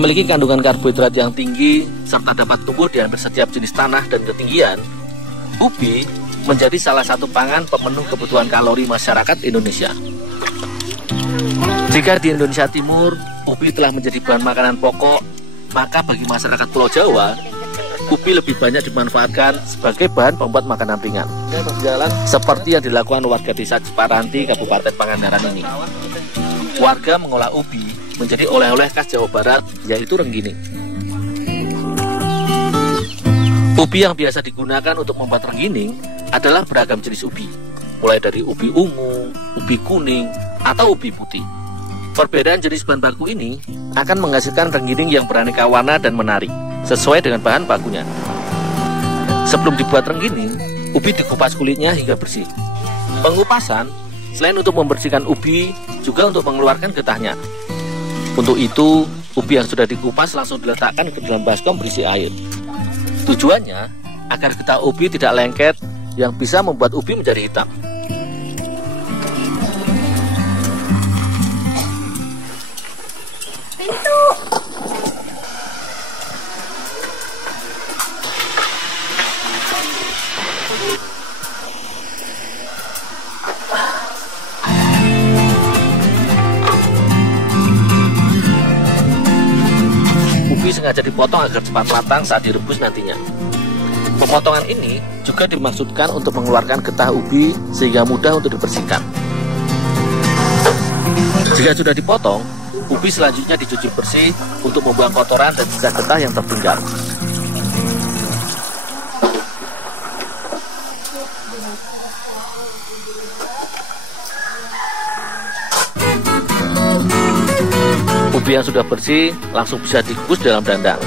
Memiliki kandungan karbohidrat yang tinggi serta dapat tumbuh di hampir setiap jenis tanah dan ketinggian, ubi menjadi salah satu pangan pemenuh kebutuhan kalori masyarakat Indonesia. Jika di Indonesia Timur, ubi telah menjadi bahan makanan pokok, maka bagi masyarakat Pulau Jawa, ubi lebih banyak dimanfaatkan sebagai bahan pembuat makanan ringan, seperti yang dilakukan warga desa Ciparanti, Kabupaten Pangandaran ini. Warga mengolah ubi menjadi oleh-oleh khas Jawa Barat, yaitu renggining. Ubi yang biasa digunakan untuk membuat renggining adalah beragam jenis ubi, mulai dari ubi ungu, ubi kuning, atau ubi putih. Perbedaan jenis bahan baku ini akan menghasilkan renggining yang beraneka warna dan menarik, sesuai dengan bahan bakunya. Sebelum dibuat renggining, ubi dikupas kulitnya hingga bersih. Pengupasan, selain untuk membersihkan ubi, juga untuk mengeluarkan getahnya. Untuk itu, ubi yang sudah dikupas langsung diletakkan ke dalam baskom berisi air. Tujuannya, agar getah ubi tidak lengket yang bisa membuat ubi menjadi hitam. Ubi sengaja dipotong agar cepat matang saat direbus nantinya. Pemotongan ini juga dimaksudkan untuk mengeluarkan getah ubi sehingga mudah untuk dibersihkan. Jika sudah dipotong, ubi selanjutnya dicuci bersih untuk membuang kotoran dan sisa getah yang tertinggal. Ubi yang sudah bersih langsung bisa dikukus dalam dandang.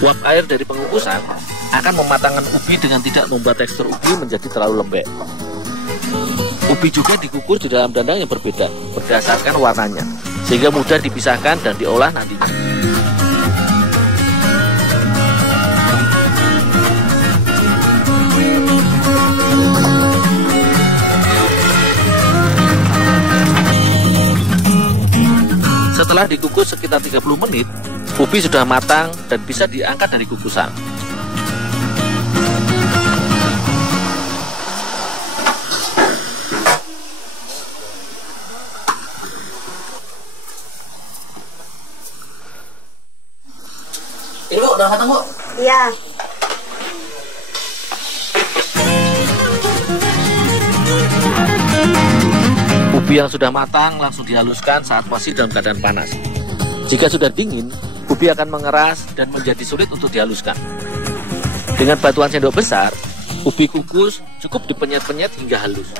Uap air dari pengukusan akan mematangkan ubi dengan tidak membuat tekstur ubi menjadi terlalu lembek. Ubi juga dikukus di dalam dandang yang berbeda berdasarkan warnanya, sehingga mudah dipisahkan dan diolah nantinya. Setelah dikukus sekitar 30 menit, ubi sudah matang dan bisa diangkat dari kukusan. Ini Bu, udah matang Bu? Iya. Ubi yang sudah matang langsung dihaluskan saat masih dalam keadaan panas. Jika sudah dingin, ubi akan mengeras dan menjadi sulit untuk dihaluskan. Dengan batuan sendok besar, ubi kukus cukup dipenyet-penyet hingga halus.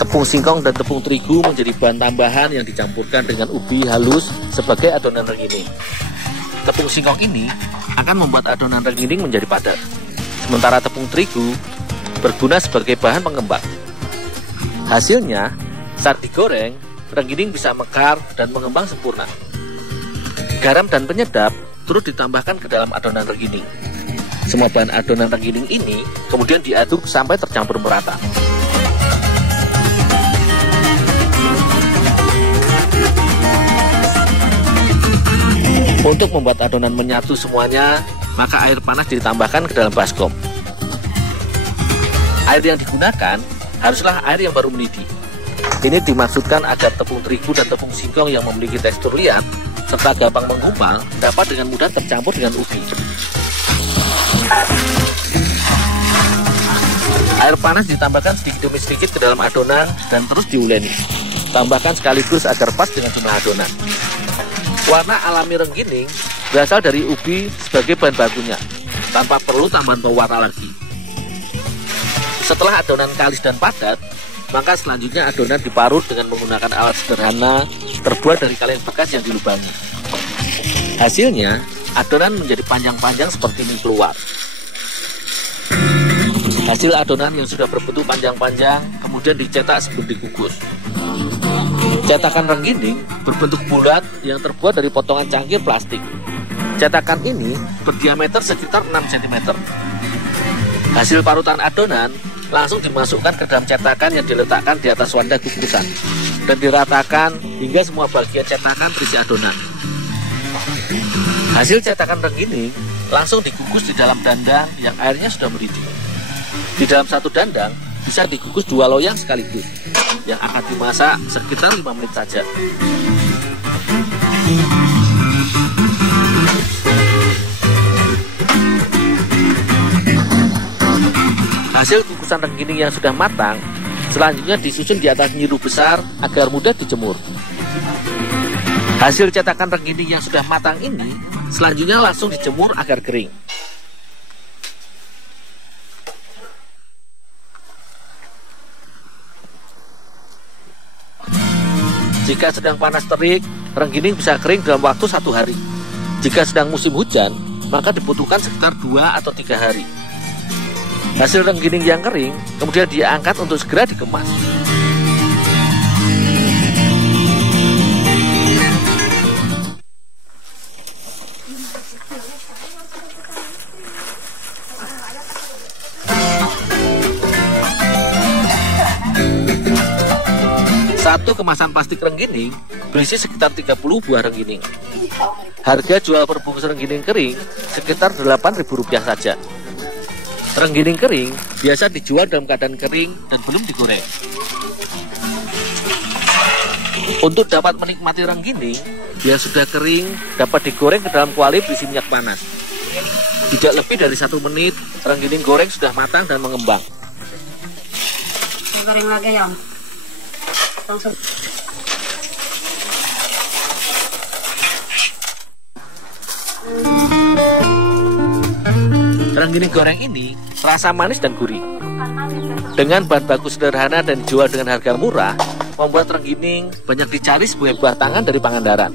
Tepung singkong dan tepung terigu menjadi bahan tambahan yang dicampurkan dengan ubi halus sebagai adonan renggining. Tepung singkong ini akan membuat adonan renggining menjadi padat, sementara tepung terigu berguna sebagai bahan pengembang. Hasilnya, saat digoreng, renggining bisa mekar dan mengembang sempurna. Garam dan penyedap turut ditambahkan ke dalam adonan renggining. Semua bahan adonan renggining ini kemudian diaduk sampai tercampur merata. Untuk membuat adonan menyatu semuanya, maka air panas ditambahkan ke dalam baskom. Air yang digunakan haruslah air yang baru mendidih. Ini dimaksudkan agar tepung terigu dan tepung singkong yang memiliki tekstur liat serta gampang menggumpal dapat dengan mudah tercampur dengan ubi. Air panas ditambahkan sedikit demi sedikit ke dalam adonan dan terus diuleni. Tambahkan sekaligus agar pas dengan jumlah adonan. Warna alami renggining berasal dari ubi sebagai bahan bakunya, tanpa perlu tambahan pewarna lagi. Setelah adonan kalis dan padat, maka selanjutnya adonan diparut dengan menggunakan alat sederhana terbuat dari kaleng bekas yang dilubangi. Hasilnya, adonan menjadi panjang-panjang seperti mie keluar. Hasil adonan yang sudah berbentuk panjang-panjang kemudian dicetak sebelum dikukus. Cetakan renggining berbentuk bulat yang terbuat dari potongan cangkir plastik. Cetakan ini berdiameter sekitar 6 cm. Hasil parutan adonan langsung dimasukkan ke dalam cetakan yang diletakkan di atas wadah kukusan dan diratakan hingga semua bagian cetakan berisi adonan. Hasil cetakan renggining langsung dikukus di dalam dandang yang airnya sudah mendidih. Di dalam satu dandang bisa dikukus 2 loyang sekaligus yang akan dimasak sekitar 5 menit saja. Hasil kukusan renggining yang sudah matang selanjutnya disusun di atas nyiru besar agar mudah dijemur. Hasil cetakan renggining yang sudah matang ini selanjutnya langsung dijemur agar kering. Jika sedang panas terik, renggining bisa kering dalam waktu 1 hari. Jika sedang musim hujan, maka dibutuhkan sekitar 2 atau 3 hari. Hasil renggining yang kering kemudian diangkat untuk segera dikemas. Satu kemasan plastik renggining berisi sekitar 30 buah renggining. Harga jual per bungkus renggining kering sekitar Rp8.000 saja. Renggining kering biasa dijual dalam keadaan kering dan belum digoreng. Untuk dapat menikmati renggining yang sudah kering dapat digoreng ke dalam kuali berisi minyak panas. Tidak lebih dari 1 menit, renggining goreng sudah matang dan mengembang. Goreng lagi ya. Langsung. Renggining goreng ini rasa manis dan gurih. Dengan bahan baku sederhana dan dijual dengan harga murah, membuat renggining banyak dicari sebagai buah tangan dari Pangandaran.